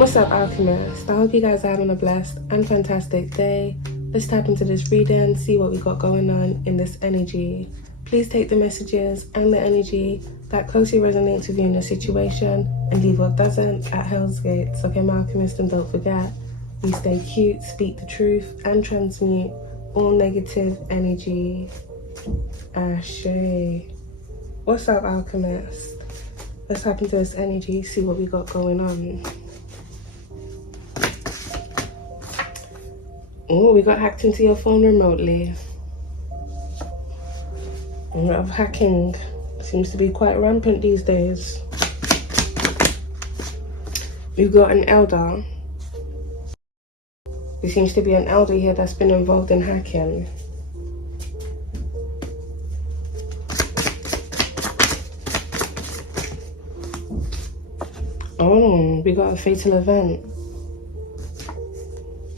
What's up, Alchemist? I hope you guys are having a blessed and fantastic day. Let's tap into this reading, see what we got going on in this energy. Please take the messages and the energy that closely resonates with you in the situation and leave what doesn't at Hell's Gates. Okay, my Alchemist, and don't forget, we stay cute, speak the truth, and transmute all negative energy. Ashe. What's up, Alchemist? Let's tap into this energy, see what we got going on. Oh, we got hacked into your phone remotely. A lot of hacking seems to be quite rampant these days. We've got an elder. There seems to be an elder here that's been involved in hacking. Oh, we got a fatal event.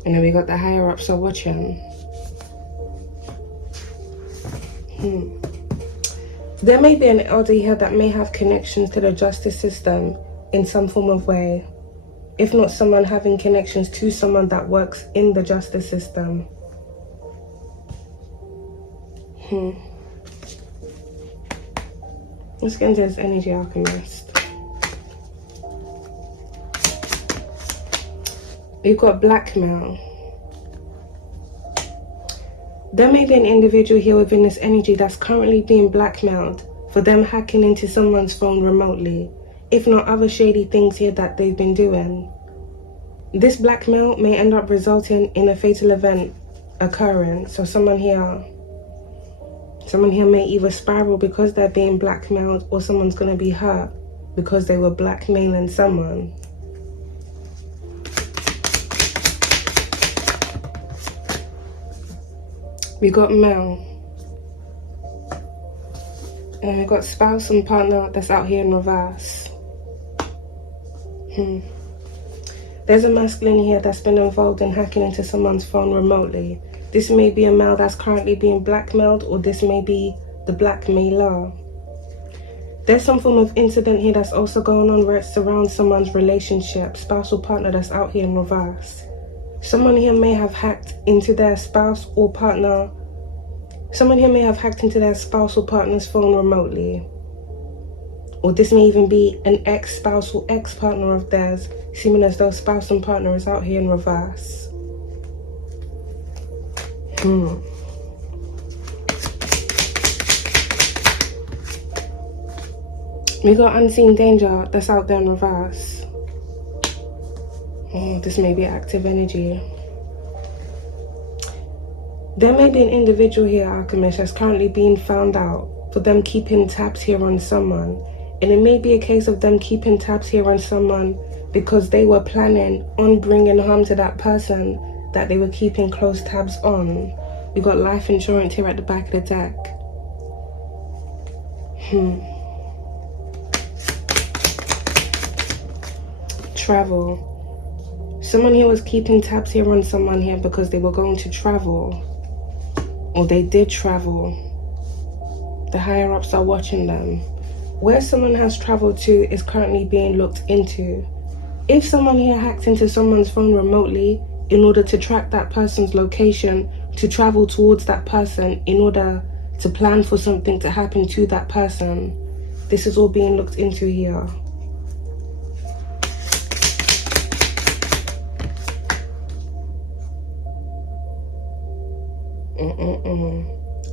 And then we got the higher ups are watching. There may be an elder here that may have connections to the justice system in some form of way. If not someone having connections to someone that works in the justice system. Let's get into this energy, Alchemist. We've got blackmail. There may be an individual here within this energy that's currently being blackmailed for them hacking into someone's phone remotely, if not other shady things here that they've been doing. This blackmail may end up resulting in a fatal event occurring. So someone here may either spiral because they're being blackmailed, or someone's going to be hurt because they were blackmailing someone. We got male, and we got spouse and partner that's out here in reverse. There's a masculine here that's been involved in hacking into someone's phone remotely. This may be a male that's currently being blackmailed, or this may be the blackmailer. There's some form of incident here that's also going on where it surrounds someone's relationship, spouse or partner that's out here in reverse. Someone here may have hacked into their spouse or partner. Someone here may have hacked into their spouse or partner's phone remotely. Or this may even be an ex-spouse or ex-partner of theirs, seeming as though spouse and partner is out here in reverse. We got unseen danger that's out there in reverse. Oh, this may be active energy. There may be an individual here, Alchemist, that's currently being found out for them keeping tabs here on someone. And it may be a case of them keeping tabs here on someone because they were planning on bringing harm to that person that they were keeping close tabs on. We got life insurance here at the back of the deck. Travel. Someone here was keeping tabs here on someone here because they were going to travel. Or they did travel. The higher ups are watching them. Where someone has traveled to is currently being looked into. If someone here hacked into someone's phone remotely in order to track that person's location, to travel towards that person in order to plan for something to happen to that person, this is all being looked into here.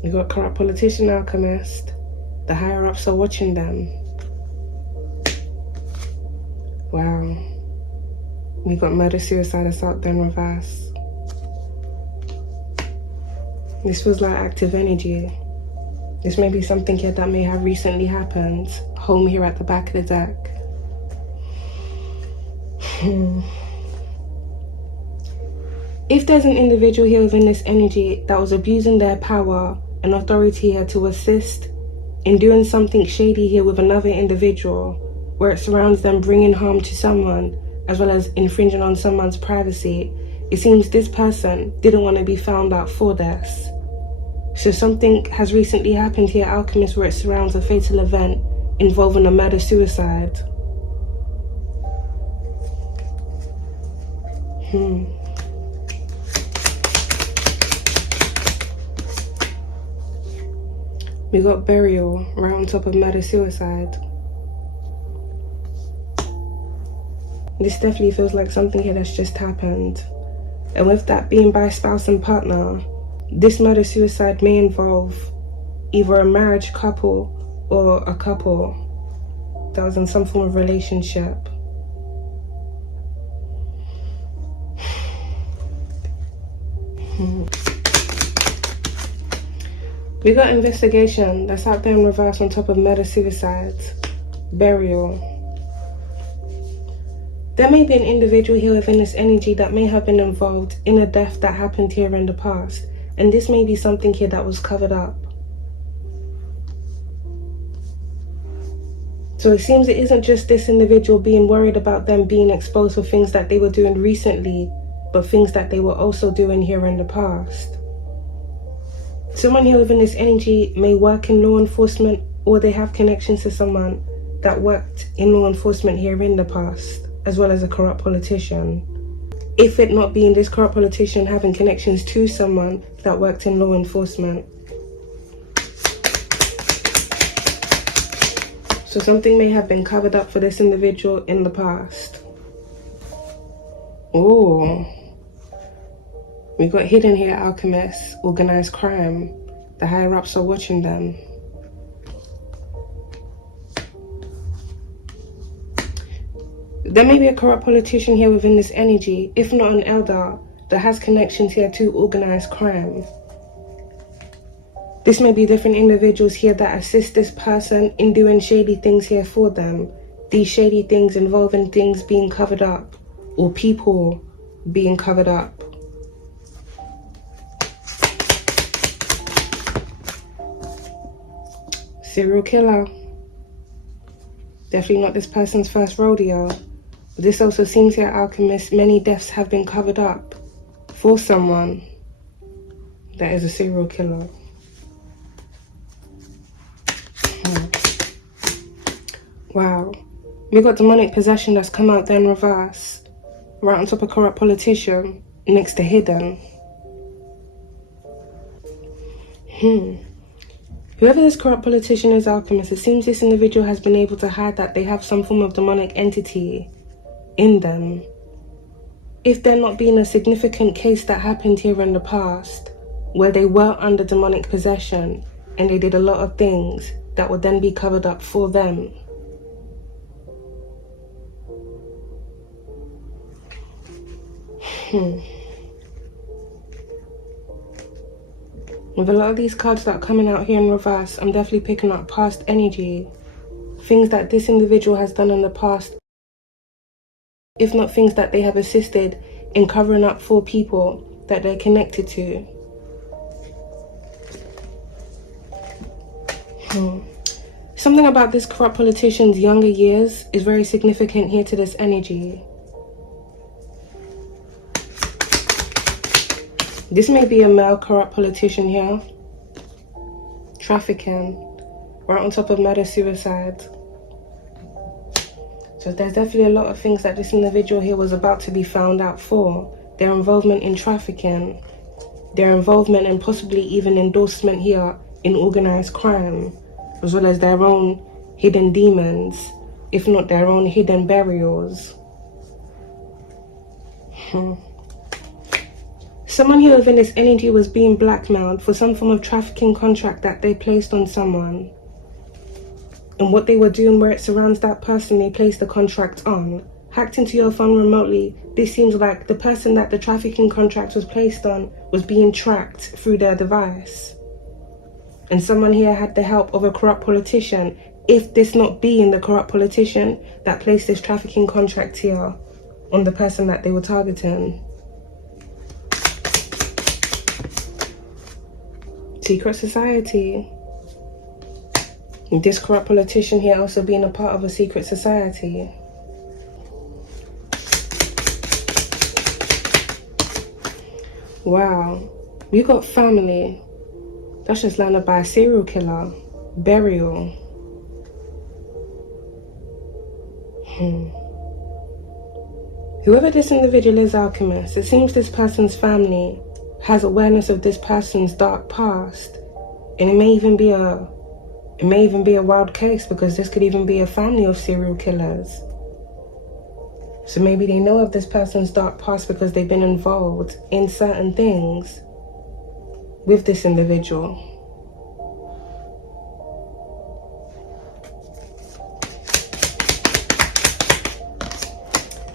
We got corrupt politician, Alchemist. The higher ups are watching them. Wow. We got murder suicide that's out there in reverse. This feels like active energy. This may be something here that may have recently happened. Home here at the back of the deck. If there's an individual here within this energy that was abusing their power and authority here to assist in doing something shady here with another individual, where it surrounds them bringing harm to someone as well as infringing on someone's privacy, it seems this person didn't want to be found out for this. So something has recently happened here, Alchemist, where it surrounds a fatal event involving a murder suicide. We got burial right on top of murder-suicide. This definitely feels like something here that's just happened. And with that being by spouse and partner, this murder-suicide may involve either a marriage couple or a couple that was in some form of relationship. We got investigation that's out there in reverse on top of murder-suicide, burial. There may be an individual here within this energy that may have been involved in a death that happened here in the past, and this may be something here that was covered up. So it seems it isn't just this individual being worried about them being exposed for things that they were doing recently, but things that they were also doing here in the past. Someone here within this energy may work in law enforcement, or they have connections to someone that worked in law enforcement here in the past, as well as a corrupt politician. If it not being this corrupt politician having connections to someone that worked in law enforcement. So something may have been covered up for this individual in the past. Oh. We got hidden here alchemists, organized crime. The higher ups are watching them. There may be a corrupt politician here within this energy, if not an elder, that has connections here to organized crime. This may be different individuals here that assist this person in doing shady things here for them. These shady things involving things being covered up, or people being covered up. Serial killer. Definitely not this person's first rodeo. This also seems here, alchemist, many deaths have been covered up for someone that is a serial killer. Wow. We got demonic possession that's come out there in reverse. Right on top of corrupt politician, next to hidden. Whoever this corrupt politician is, alchemist, it seems this individual has been able to hide that they have some form of demonic entity in them. If there not being a significant case that happened here in the past, where they were under demonic possession, and they did a lot of things that would then be covered up for them. With a lot of these cards that are coming out here in reverse, I'm definitely picking up past energy. Things that this individual has done in the past, if not things that they have assisted in covering up for people that they're connected to. Something about this corrupt politician's younger years is very significant here to this energy. This may be a male corrupt politician here. Trafficking. Right on top of murder-suicide. So there's definitely a lot of things that this individual here was about to be found out for. Their involvement in trafficking. Their involvement and possibly even endorsement here in organized crime. As well as their own hidden demons. If not their own hidden burials. Someone here within this energy was being blackmailed for some form of trafficking contract that they placed on someone. And what they were doing where it surrounds that person they placed the contract on. Hacked into your phone remotely, this seems like the person that the trafficking contract was placed on was being tracked through their device. And someone here had the help of a corrupt politician, if this not being the corrupt politician that placed this trafficking contract here on the person that they were targeting. Secret society. This corrupt politician here also being a part of a secret society. Wow. We got family. That's just landed by a serial killer. Burial. Whoever this individual is, Alchemist, it seems this person's family has awareness of this person's dark past, and it may even be a wild case, because this could even be a family of serial killers. So maybe they know of this person's dark past because they've been involved in certain things with this individual.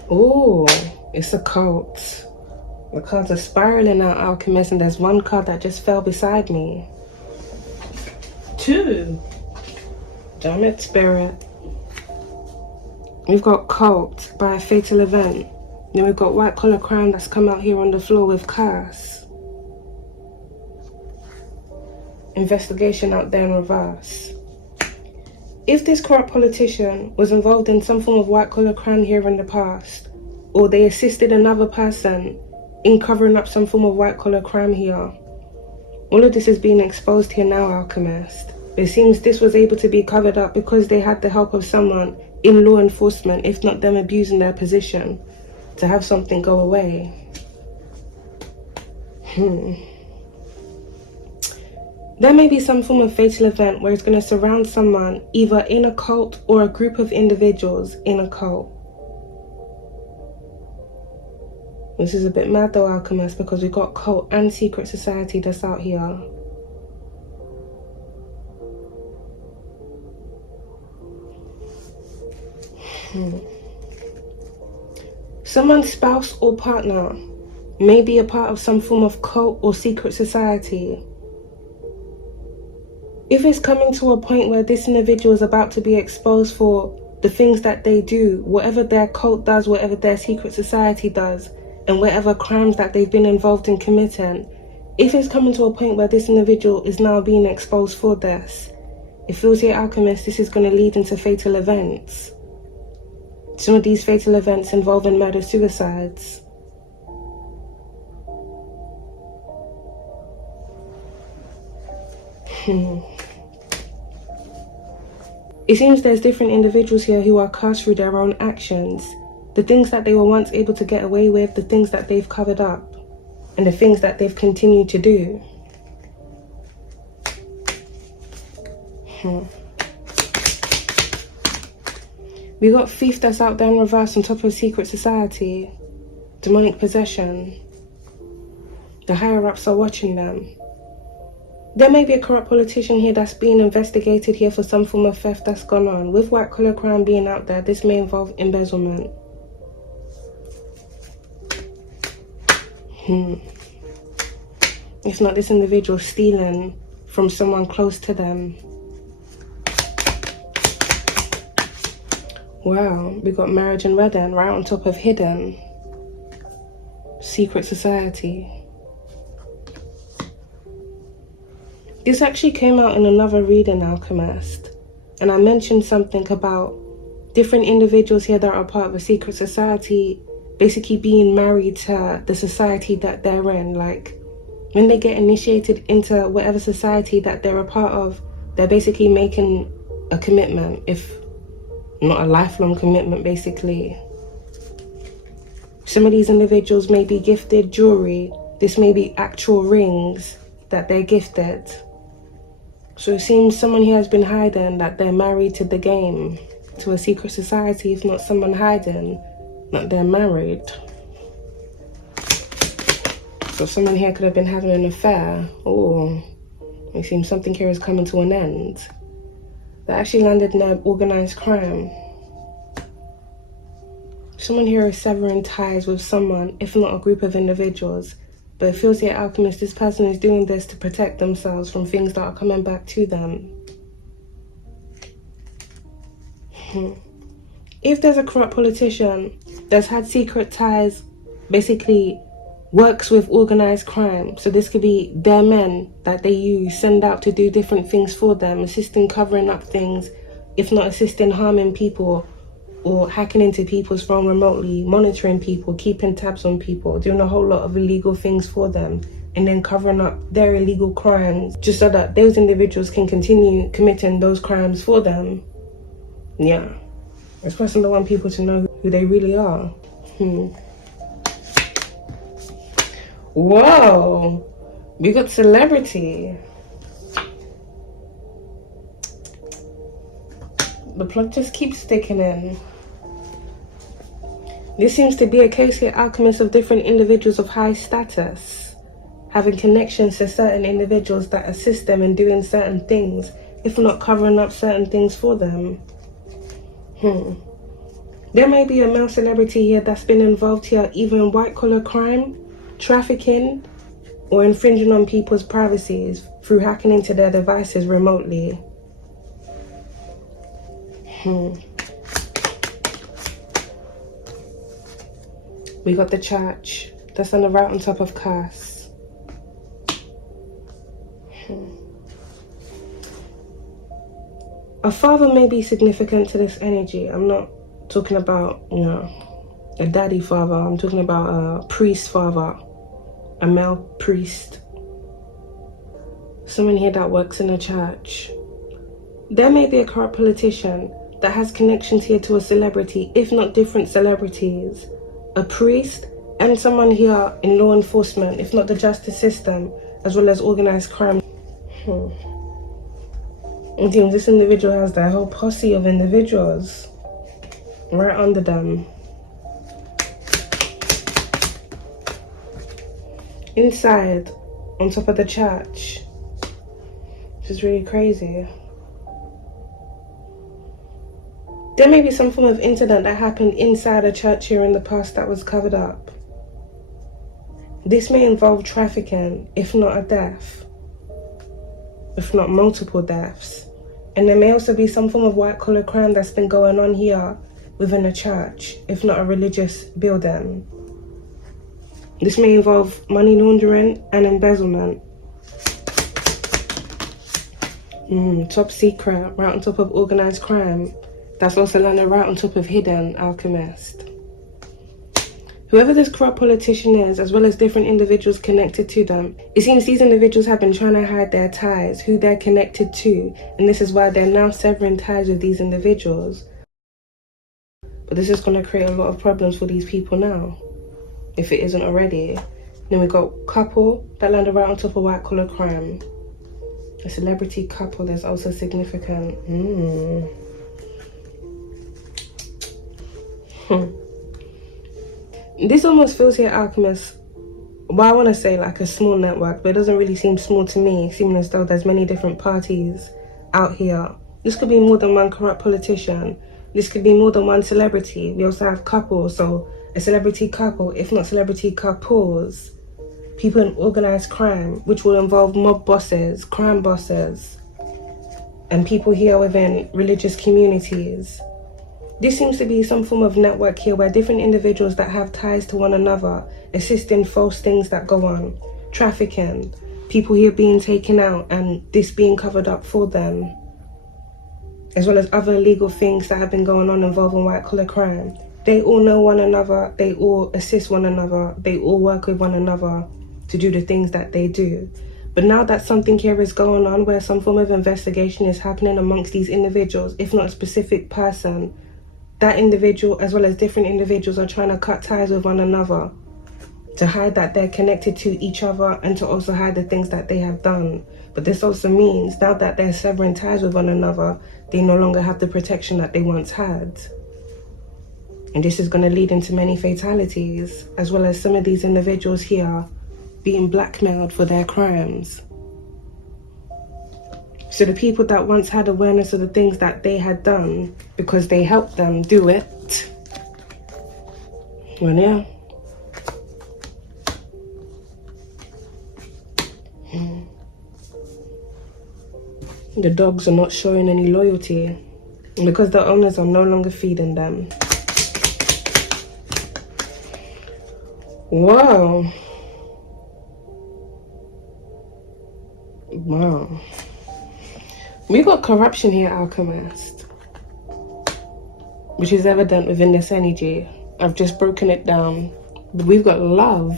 Oh, it's a cult. The cards are spiraling out, Alchemist, and there's one card that just fell beside me. 2. Damn it, Spirit. We've got cult by a fatal event. Then we've got white collar crime that's come out here on the floor with curse. Investigation out there in reverse. If this corrupt politician was involved in some form of white collar crime here in the past, or they assisted another person in covering up some form of white collar crime here, all of this is being exposed here now, Alchemist. It seems this was able to be covered up because they had the help of someone in law enforcement, if not them abusing their position, to have something go away. There may be some form of fatal event where it's going to surround someone either in a cult or a group of individuals in a cult. This is a bit mad though, Alchemist, because we've got cult and secret society that's out here. Someone's spouse or partner may be a part of some form of cult or secret society. If it's coming to a point where this individual is about to be exposed for the things that they do, whatever their cult does, whatever their secret society does, and whatever crimes that they've been involved in committing, if it's coming to a point where this individual is now being exposed for this, it feels here, Alchemist, this is going to lead into fatal events. Some of these fatal events involving murder-suicides. It seems there's different individuals here who are cursed through their own actions. The things that they were once able to get away with, the things that they've covered up, and the things that they've continued to do. We got thief that's out there in reverse on top of secret society. Demonic possession. The higher ups are watching them. There may be a corrupt politician here that's being investigated here for some form of theft that's gone on. With white collar crime being out there, this may involve embezzlement. If not, this individual stealing from someone close to them. Wow, we got marriage and wedding right on top of hidden. Secret society. This actually came out in another reading, Alchemist. And I mentioned something about different individuals here that are part of a secret society basically being married to the society that they're in. Like, when they get initiated into whatever society that they're a part of, they're basically making a commitment, if not a lifelong commitment, basically. Some of these individuals may be gifted jewelry. This may be actual rings that they're gifted. So it seems someone here has been hiding that they're married to the game, to a secret society, if not someone hiding that they're married. So someone here could have been having an affair. Oh, it seems something here is coming to an end. They actually landed in organized crime. Someone here is severing ties with someone, if not a group of individuals. But it feels like, Alchemist, this person is doing this to protect themselves from things that are coming back to them. If there's a corrupt politician that's had secret ties, basically works with organized crime, so this could be their men that they use, send out to do different things for them, assisting covering up things, if not assisting harming people, or hacking into people's phone remotely, monitoring people, keeping tabs on people, doing a whole lot of illegal things for them, and then covering up their illegal crimes just so that those individuals can continue committing those crimes for them. Yeah, this person don't want people to know who they really are. Whoa, we got celebrity. The plot just keeps sticking in. This seems to be a case here, alchemists, of different individuals of high status having connections to certain individuals that assist them in doing certain things, if not covering up certain things for them. There may be a male celebrity here that's been involved here either in white-collar crime, trafficking, or infringing on people's privacies through hacking into their devices remotely. We got the church that's on the right on top of curse. A father may be significant to this energy. I'm not talking about, a daddy father. I'm talking about a priest father, a male priest. Someone here that works in a church. There may be a corrupt politician that has connections here to a celebrity, if not different celebrities. A priest and someone here in law enforcement, if not the justice system, as well as organized crime. And this individual has their whole posse of individuals right under them. Inside, on top of the church, which is really crazy. There may be some form of incident that happened inside a church here in the past that was covered up. This may involve trafficking, if not a death, if not multiple deaths. And there may also be some form of white-collar crime that's been going on here within a church, if not a religious building. This may involve money laundering and embezzlement. Top secret, right on top of organized crime. That's also landed right on top of hidden alchemist. Whoever this corrupt politician is, as well as different individuals connected to them, it seems these individuals have been trying to hide their ties, who they're connected to, and this is why they're now severing ties with these individuals. But this is going to create a lot of problems for these people now, if it isn't already. Then we got couple that landed right on top of white-collar crime. A celebrity couple that's also significant. This almost feels here, alchemist, well, I want to say like a small network, but it doesn't really seem small to me, seeming as though there's many different parties out here. This could be more than one corrupt politician. This could be more than one celebrity. We also have couples, so a celebrity couple, if not celebrity couples. People in organized crime, which will involve mob bosses, crime bosses, and people here within religious communities. This seems to be some form of network here where different individuals that have ties to one another assist in false things that go on. Trafficking, people here being taken out and this being covered up for them. As well as other illegal things that have been going on involving white-collar crime. They all know one another, they all assist one another, they all work with one another to do the things that they do. But now that something here is going on where some form of investigation is happening amongst these individuals, if not a specific person, that individual as well as different individuals are trying to cut ties with one another to hide that they're connected to each other and to also hide the things that they have done. But this also means now that they're severing ties with one another, they no longer have the protection that they once had. And this is going to lead into many fatalities, as well as some of these individuals here being blackmailed for their crimes. So the people that once had awareness of the things that they had done because they helped them do it, well, yeah. The dogs are not showing any loyalty because the owners are no longer feeding them. Wow. Wow. We got corruption here, alchemist, which is evident within this energy. I've just broken it down. But we've got love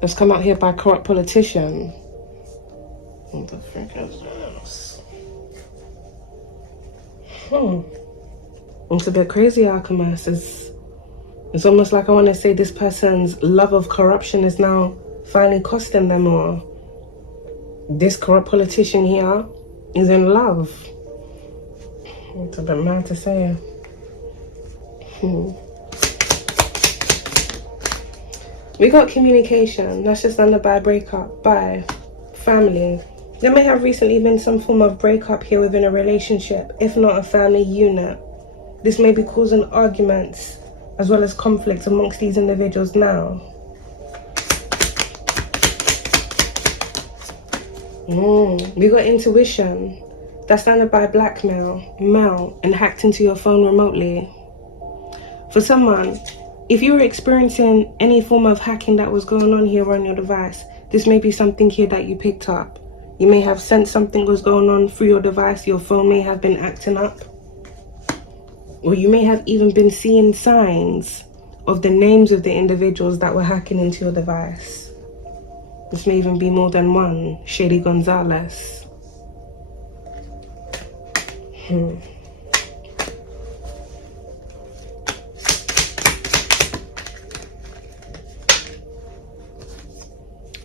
that's come out here by a corrupt politician. What the frick is this? It's a bit crazy, alchemist. It's almost like I want to say this person's love of corruption is now finally costing them, or this corrupt politician here is in love. It's a bit mad to say. We got communication. That's just under by breakup, by family. There may have recently been some form of breakup here within a relationship, if not a family unit. This may be causing arguments as well as conflicts amongst these individuals now. We got intuition. That's standard by blackmail, mail, and hacked into your phone remotely. For someone, if you were experiencing any form of hacking that was going on here on your device, this may be something here that you picked up. You may have sensed something was going on through your device. Your phone may have been acting up. Or you may have even been seeing signs of the names of the individuals that were hacking into your device. This may even be more than one. Shady Gonzalez.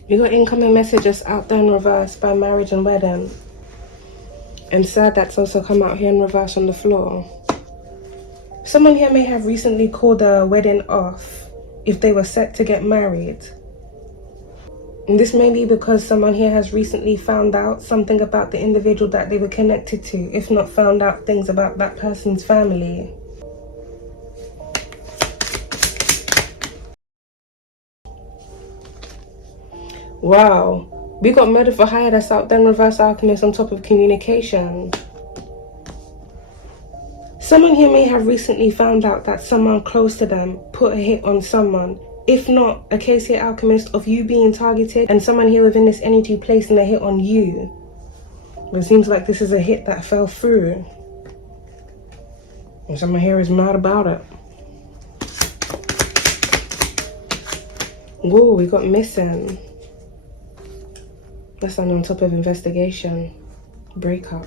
You got incoming messages out there in reverse by marriage and wedding. And sad that's also come out here in reverse on the floor. Someone here may have recently called a wedding off if they were set to get married. And this may be because someone here has recently found out something about the individual that they were connected to, if not found out things about that person's family. Wow, we got murder for hire that's out there in reverse alchemist on top of communication. Someone here may have recently found out that someone close to them put a hit on someone. If not, a case here, alchemist, of you being targeted and someone here within this energy placing a hit on you. But it seems like this is a hit that fell through. And someone here is mad about it. Whoa, we got missing. That's on top of investigation. Breakup.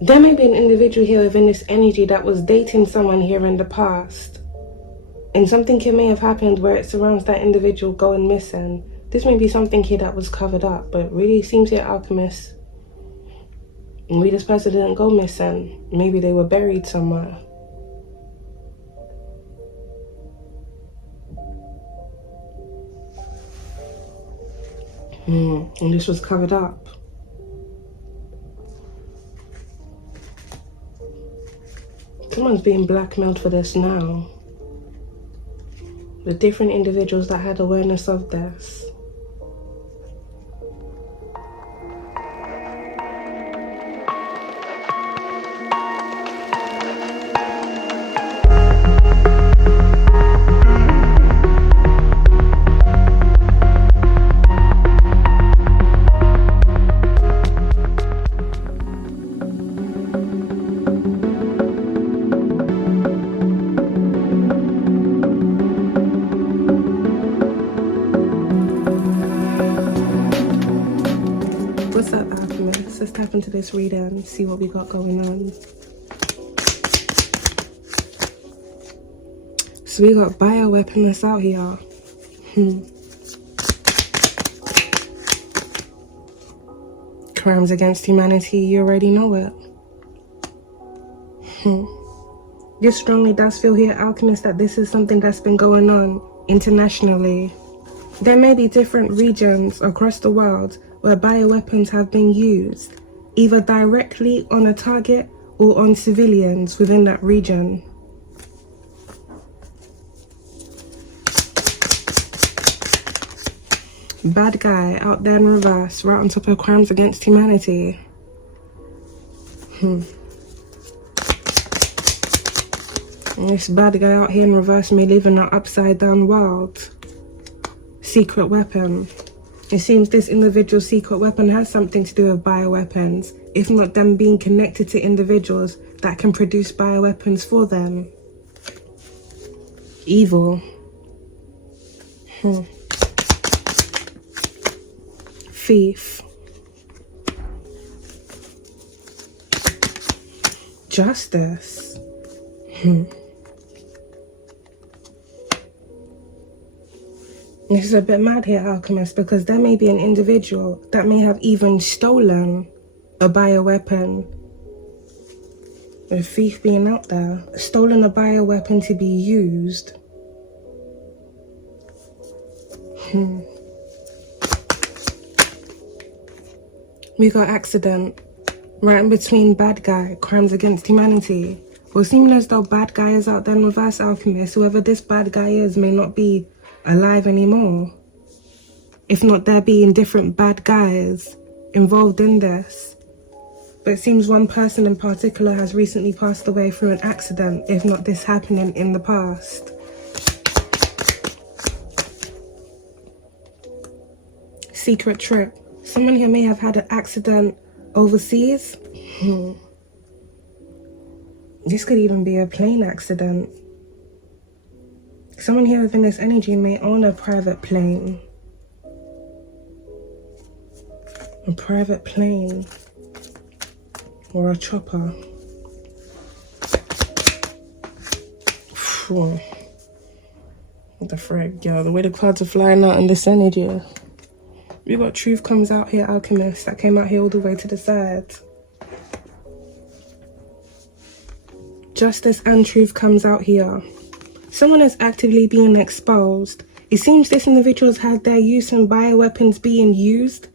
There may be an individual here within this energy that was dating someone here in the past. And something here may have happened where it surrounds that individual going missing. This may be something here that was covered up, but really seems here, alchemist, maybe this person didn't go missing. Maybe they were buried somewhere. And this was covered up. Someone's being blackmailed for this now. The different individuals that had awareness of this. What's up, alchemists? Let's tap into this reading, see what we got going on. So we got bioweapons out here. Crimes against humanity, you already know it. This strongly does feel here, alchemist, that this is something that's been going on internationally. There may be different regions across the world where bioweapons have been used, either directly on a target or on civilians within that region. Bad guy out there in reverse, right on top of crimes against humanity. This bad guy out here in reverse may live in an upside down world. Secret weapon. It seems this individual's secret weapon has something to do with bioweapons, if not them being connected to individuals that can produce bioweapons for them. Evil. Thief. Justice. This is a bit mad here, Alchemist, because there may be an individual that may have even stolen a bioweapon. A thief being out there, stolen a bioweapon to be used. We got accident. Right in between bad guy, crimes against humanity. Well, seeming as though bad guy is out there in reverse, Alchemist. Whoever this bad guy is may not be alive anymore. If not, there being different bad guys involved in this. But it seems one person in particular has recently passed away through an accident, if not this happening in the past. Secret trip. Someone here may have had an accident overseas. This could even be a plane accident. Someone here within this energy may own a private plane. A private plane. Or a chopper. What the frick, yo, the way the clouds are flying out in this energy. We got truth comes out here, Alchemist. That came out here all the way to the side. Justice and truth comes out here. Someone is actively being exposed. It seems this individual's had their use in bioweapons being used,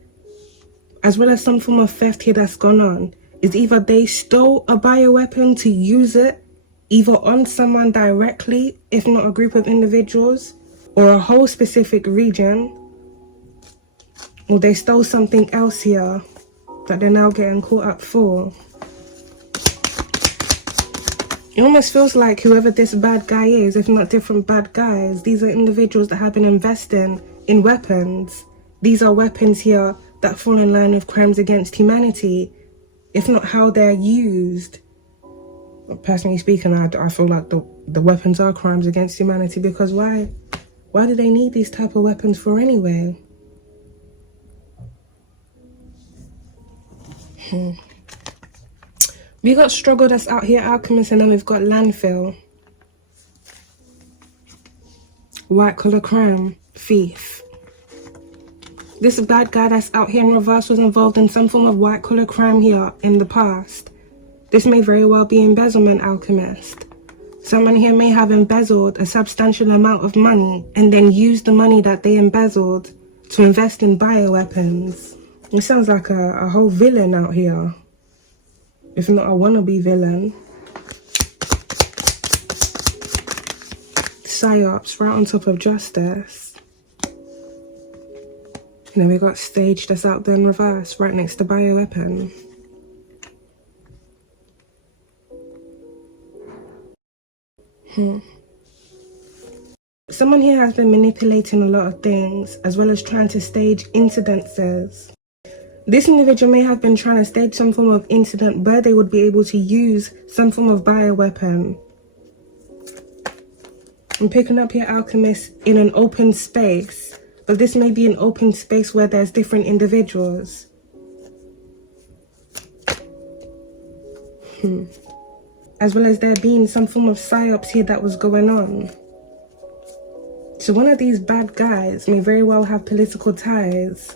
as well as some form of theft here that's gone on. Is either they stole a bioweapon to use it, either on someone directly, if not a group of individuals, or a whole specific region, or they stole something else here that they're now getting caught up for. It almost feels like whoever this bad guy is, if not different bad guys, these are individuals that have been investing in weapons. These are weapons here that fall in line with crimes against humanity, if not how they're used. Personally speaking, I feel like the weapons are crimes against humanity, because why do they need these type of weapons for anyway? We got struggle that's out here, Alchemist, and then we've got landfill. White collar crime, thief. This bad guy that's out here in reverse was involved in some form of white collar crime here in the past. This may very well be embezzlement, Alchemist. Someone here may have embezzled a substantial amount of money and then used the money that they embezzled to invest in bioweapons. It sounds like a whole villain out here. If not a wannabe villain. Psyops right on top of justice. And then we got stage that's out there in reverse, right next to bioweapon. Someone here has been manipulating a lot of things, as well as trying to stage incidences. This individual may have been trying to stage some form of incident where they would be able to use some form of bioweapon. I'm picking up here, Alchemist, in an open space. But this may be an open space where there's different individuals. As well as there being some form of psyops here that was going on. So one of these bad guys may very well have political ties.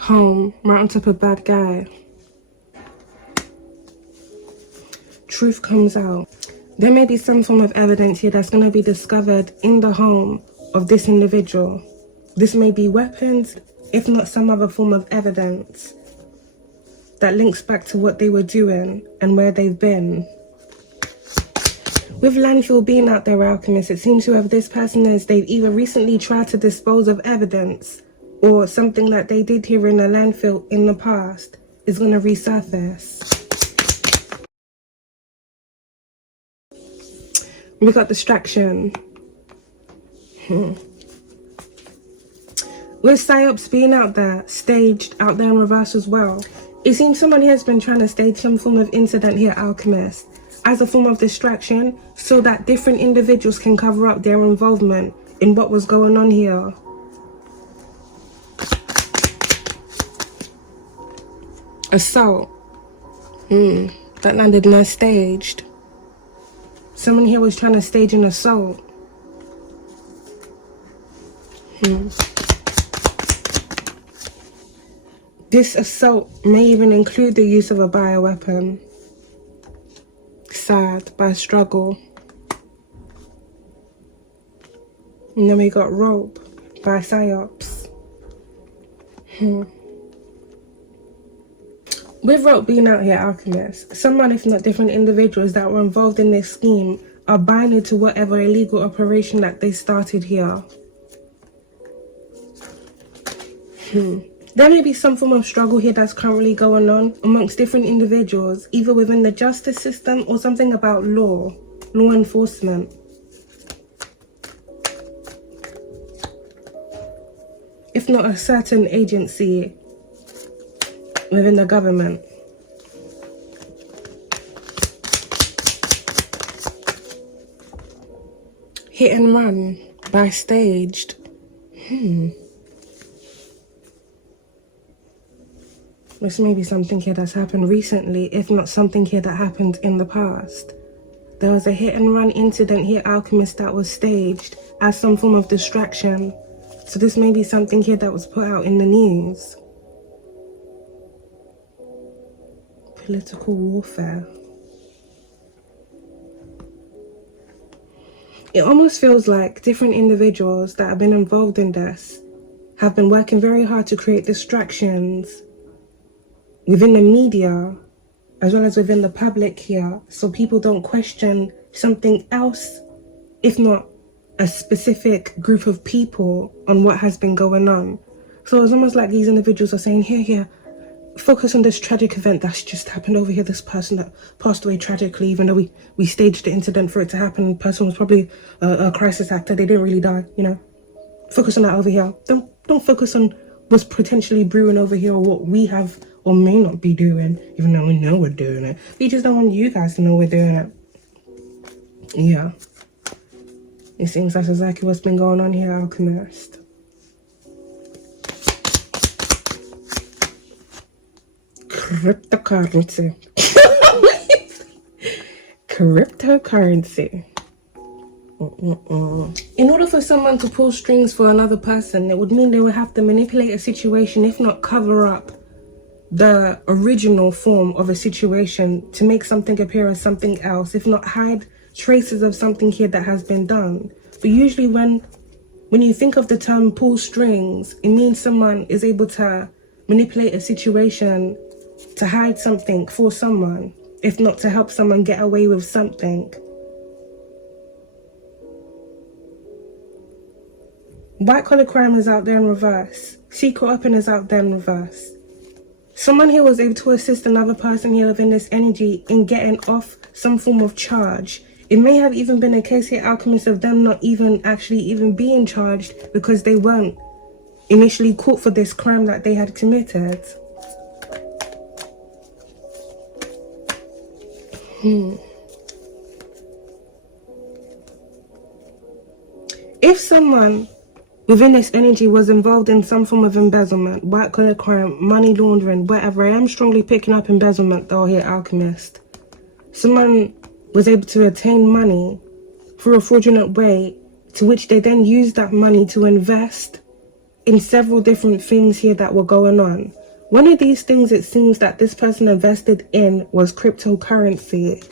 Home, right on top of bad guy. Truth comes out. There may be some form of evidence here that's going to be discovered in the home of this individual. This may be weapons, if not some other form of evidence that links back to what they were doing and where they've been. With landfill being out there, Alchemist, it seems whoever this person is, they've either recently tried to dispose of evidence or something that they did here in a landfill in the past is going to resurface. We got distraction. With psyops being out there, staged out there in reverse as well. It seems someone here has been trying to stage some form of incident here, Alchemist, as a form of distraction, so that different individuals can cover up their involvement in what was going on here. Assault. That landed nice staged. Someone here was trying to stage an assault. This assault may even include the use of a bioweapon. Sad, by struggle. And then we got rope by psyops. With rope being out here, alchemists, someone, if not different individuals that were involved in this scheme, are binded to whatever illegal operation that they started here. There may be some form of struggle here that's currently going on amongst different individuals, either within the justice system or something about law enforcement. If not a certain agency within the government. Hit and run by staged. This may be something here that's happened recently, if not something here that happened in the past. There was a hit and run incident here, alchemist, that was staged as some form of distraction. So this may be something here that was put out in the news. Political warfare. It almost feels like different individuals that have been involved in this have been working very hard to create distractions within the media as well as within the public here, so people don't question something else, if not a specific group of people, on what has been going on. So it's almost like these individuals are saying, here, focus on this tragic event that's just happened over here, this person that passed away tragically, even though we staged the incident for it to happen. The person was probably a crisis actor, they didn't really die, you know. Focus on that over here. Don't focus on what's potentially brewing over here, or what we have or may not be doing, even though we know we're doing it. We just don't want you guys to know we're doing it. Yeah. It seems that's exactly what's been going on here, alchemist. Cryptocurrency. Cryptocurrency. In order for someone to pull strings for another person, it would mean they would have to manipulate a situation, if not cover up the original form of a situation to make something appear as something else, if not hide traces of something here that has been done. But usually when you think of the term pull strings, it means someone is able to manipulate a situation to hide something for someone, if not to help someone get away with something. White collar crime is out there in reverse. Secret weapon is out there in reverse. Someone here was able to assist another person here within this energy in getting off some form of charge. It may have even been a case here, alchemists, of them not even actually being charged because they weren't initially caught for this crime that they had committed. If someone within this energy was involved in some form of embezzlement, white collar crime, money laundering, whatever, I am strongly picking up embezzlement though here, alchemist. Someone was able to attain money through a fraudulent way, to which they then used that money to invest in several different things here that were going on. One of these things, it seems that this person invested in, was cryptocurrency.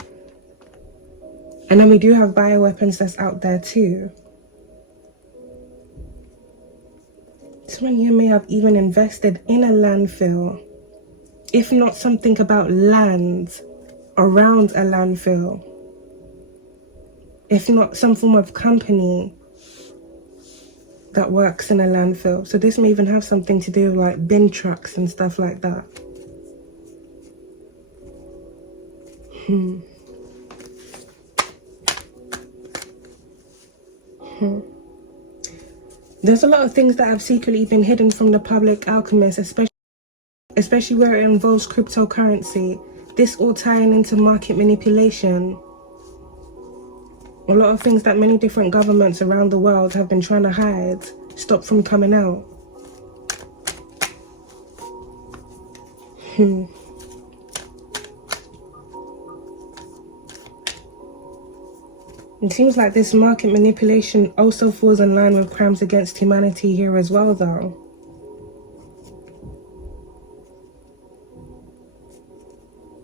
And then we do have bioweapons that's out there too. Someone here may have even invested in a landfill, if not something about land around a landfill, if not some form of company that works in a landfill. So this may even have something to do with like bin trucks and stuff like that. There's a lot of things that have secretly been hidden from the public, alchemists, especially where it involves cryptocurrency. This all tying into market manipulation. A lot of things that many different governments around the world have been trying to hide, stop from coming out. It seems like this market manipulation also falls in line with crimes against humanity here as well, though.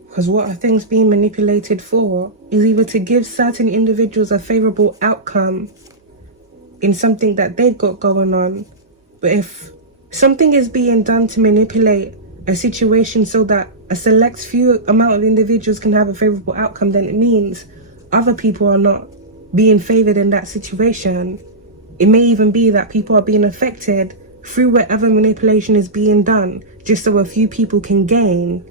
Because what are things being manipulated for is either to give certain individuals a favorable outcome in something that they've got going on. But if something is being done to manipulate a situation so that a select few amount of individuals can have a favorable outcome, then it means other people are not being favored in that situation. It may even be that people are being affected through whatever manipulation is being done, just so a few people can gain.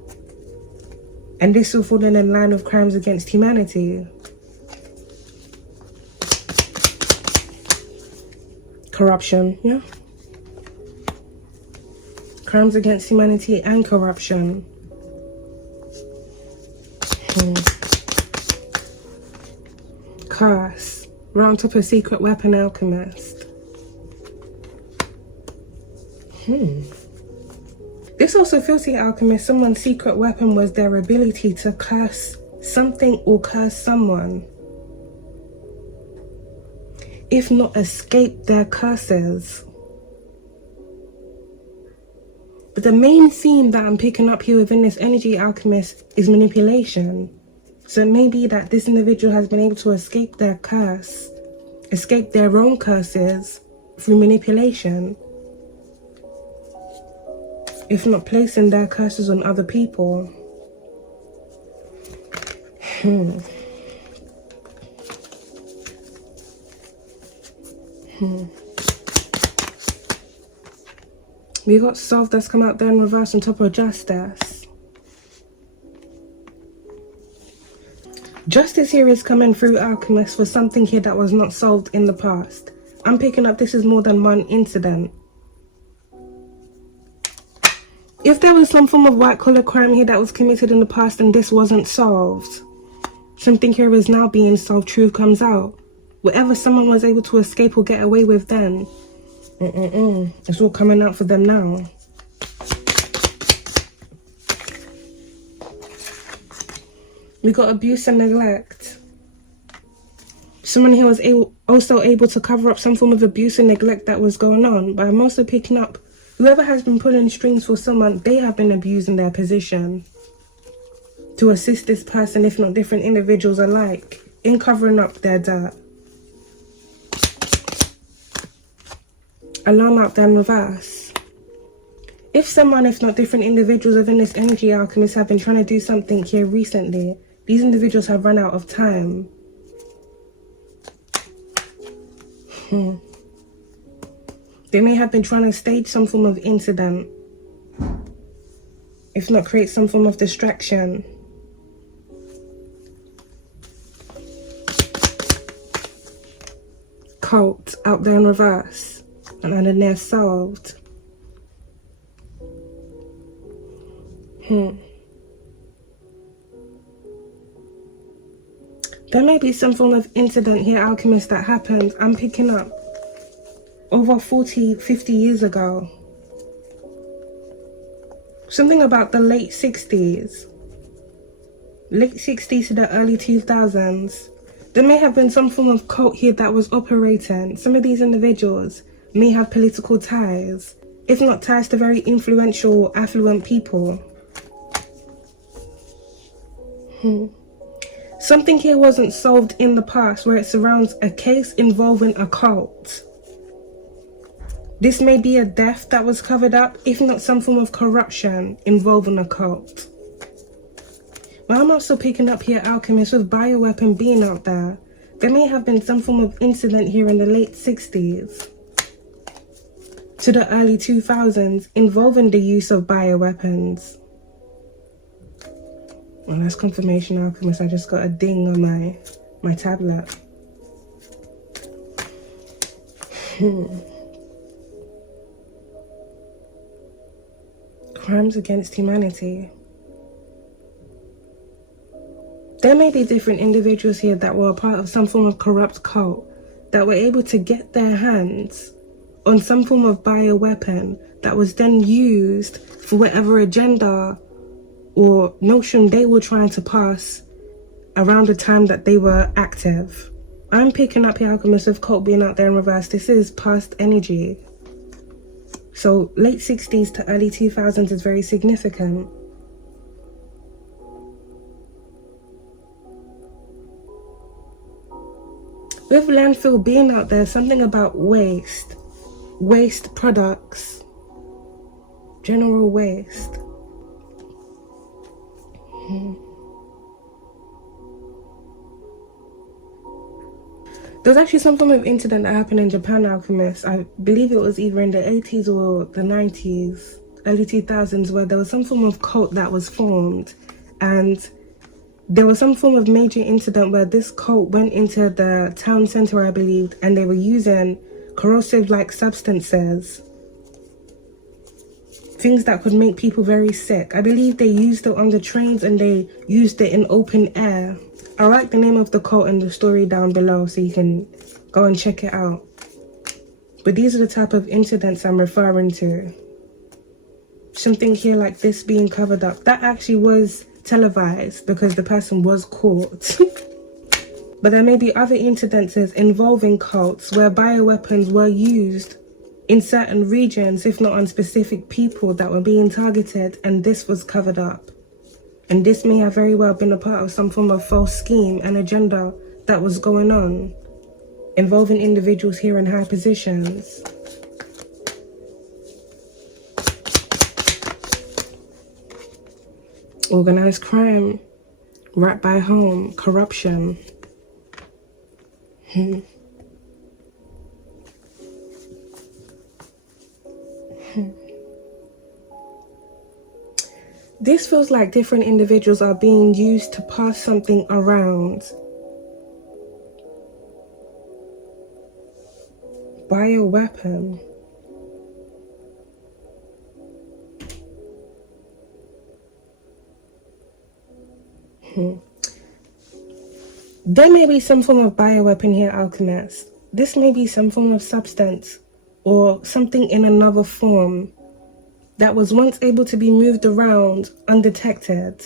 And this will fall in line with crimes against humanity. Corruption, yeah. Crimes against humanity and corruption. Curse. Round up a secret weapon alchemist. This also feels like alchemist, someone's secret weapon was their ability to curse something or curse someone. If not escape their curses. But the main theme that I'm picking up here within this energy alchemist is manipulation. So it may be that this individual has been able to escape their curse, escape their own curses through manipulation. If not placing their curses on other people. We got solved that's come out there in reverse on top of justice. Justice here is coming through alchemist for something here that was not solved in the past. I'm picking up this is more than one incident. If there was some form of white collar crime here that was committed in the past and this wasn't solved, something here is now being solved, truth comes out. Whatever someone was able to escape or get away with then, it's all coming out for them now. We got abuse and neglect. Someone here was also able to cover up some form of abuse and neglect that was going on, but I'm also picking up whoever has been pulling strings for someone, they have been abusing their position to assist this person, if not different individuals alike, in covering up their dirt. Alarm out there in reverse. If someone, if not different individuals within this energy alchemist have been trying to do something here recently, these individuals have run out of time. They may have been trying to stage some form of incident, if not create some form of distraction. Cult out there in reverse, and then they're solved. There may be some form of incident here, alchemist, that happened. I'm picking up over 40, 50 years ago. Something about the late 60s. Late 60s to the early 2000s. There may have been some form of cult here that was operating. Some of these individuals may have political ties, if not ties to very influential, affluent people. Something here wasn't solved in the past where it surrounds a case involving a cult. This may be a death that was covered up, if not some form of corruption involving a cult. But I'm also picking up here, alchemist, with bioweapon being out there. There may have been some form of incident here in the late 60s to the early 2000s involving the use of bioweapons. Well, that's confirmation, alchemist. I just got a ding on my tablet. Crimes against humanity. There may be different individuals here that were a part of some form of corrupt cult that were able to get their hands on some form of bioweapon that was then used for whatever agenda or notion they were trying to pass around the time that they were active. I'm picking up here, Alchemist, with cult being out there in reverse. This is past energy. So late 60s to early 2000s is very significant. With landfill being out there, something about waste products, general waste. There's actually some form of incident that happened in Japan, Alchemist. I believe it was either in the 80s or the 90s, early 2000s, where there was some form of cult that was formed. And there was some form of major incident where this cult went into the town center, I believe, and they were using corrosive-like substances. Things that could make people very sick. I believe they used it on the trains and they used it in open air. I'll write the name of the cult and the story down below so you can go and check it out. But these are the type of incidents I'm referring to. Something here like this being covered up. That actually was televised because the person was caught. But there may be other incidences involving cults where bioweapons were used in certain regions, if not on specific people that were being targeted, and this was covered up. And this may have very well been a part of some form of false scheme and agenda that was going on, involving individuals here in high positions. Organized crime, right by home, corruption. This feels like different individuals are being used to pass something around. Bioweapon. There may be some form of bioweapon here, Alchemist. This may be some form of substance or something in another form that was once able to be moved around undetected.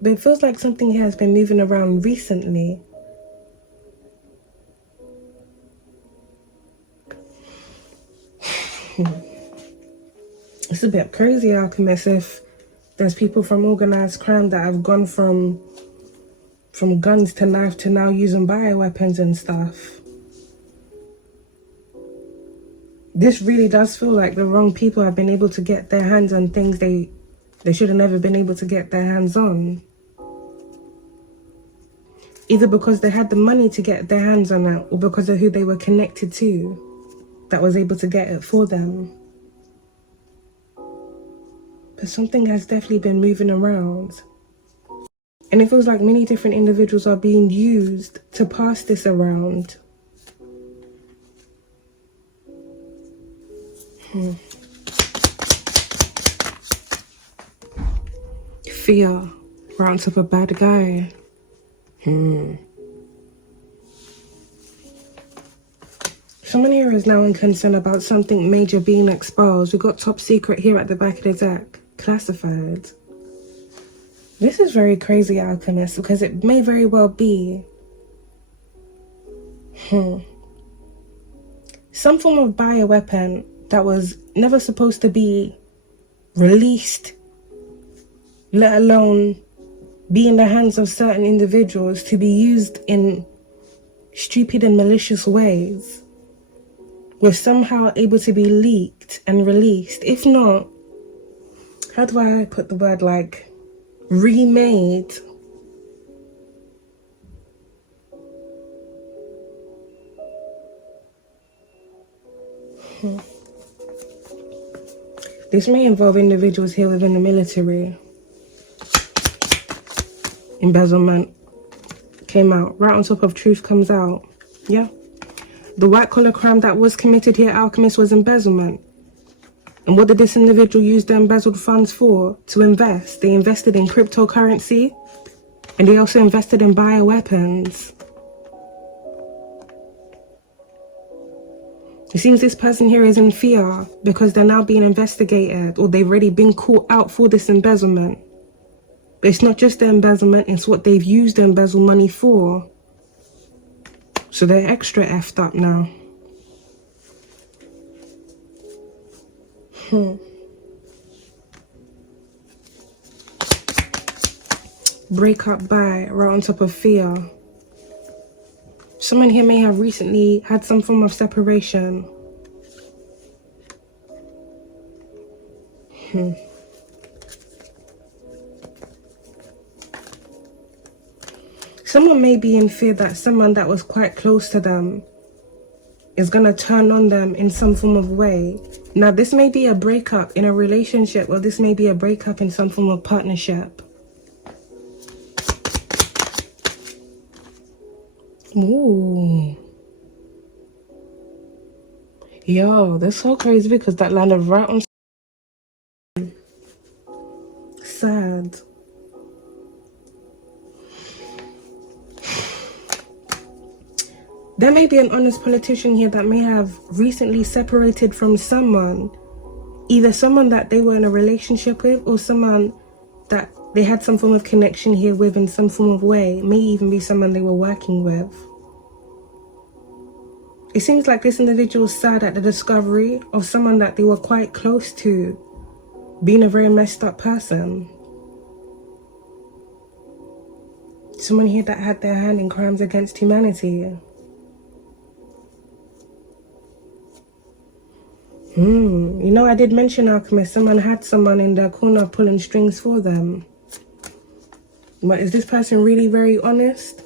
But it feels like something here has been moving around recently. It's a bit crazy, Alchemist, if there's people from organized crime that have gone from guns to knife to now using bioweapons and stuff. This really does feel like the wrong people have been able to get their hands on things they should have never been able to get their hands on. Either because they had the money to get their hands on it, or because of who they were connected to that was able to get it for them. But something has definitely been moving around. And it feels like many different individuals are being used to pass this around. Fear rounds up a bad guy. Someone here is now in concern about something major being exposed. We got top secret here at the back of the deck. Classified. This is very crazy, Alchemist, because it may very well be some form of bioweapon that was never supposed to be released, let alone be in the hands of certain individuals to be used in stupid and malicious ways, was somehow able to be leaked and released. If not, how do I put the word, like, remade? This may involve individuals here within the military. Embezzlement came out. Right on top of truth comes out. Yeah. The white collar crime that was committed here, Alchemist, was embezzlement. And what did this individual use the embezzled funds for? To invest. They invested in cryptocurrency, and they also invested in bioweapons. It seems this person here is in fear because they're now being investigated, or they've already been caught out for this embezzlement. But it's not just the embezzlement, it's what they've used the embezzled money for. So they're extra effed up now. Break up by, right on top of fear. Someone here may have recently had some form of separation. Someone may be in fear that someone that was quite close to them is going to turn on them in some form of way. Now, this may be a breakup in a relationship, or this may be a breakup in some form of partnership. Ooh. Yo, that's so crazy because that landed right on. Sad. There may be an honest politician here that may have recently separated from someone, either someone that they were in a relationship with or someone that they had some form of connection here with in some form of way. It may even be someone they were working with. It seems like this individual is sad at the discovery of someone that they were quite close to being a very messed up person. Someone here that had their hand in crimes against humanity. You know, I did mention, Alchemist, someone had someone in their corner pulling strings for them. But is this person really very honest?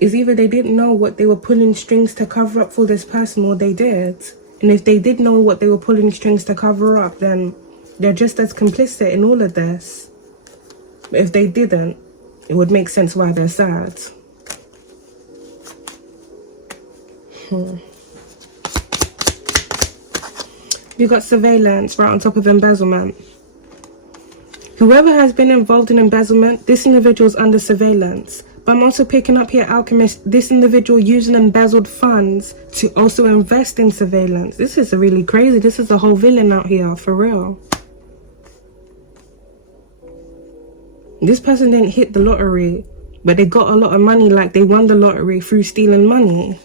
Is either they didn't know what they were pulling strings to cover up for this person, or they did. And if they did know what they were pulling strings to cover up, then they're just as complicit in all of this. But if they didn't, it would make sense why they're sad. You got surveillance right on top of embezzlement. Whoever has been involved in embezzlement, this individual is under surveillance. But I'm also picking up here, Alchemist, this individual using embezzled funds to also invest in surveillance. This is really crazy. This is a whole villain out here, for real. This person didn't hit the lottery, but they got a lot of money, like they won the lottery through stealing money.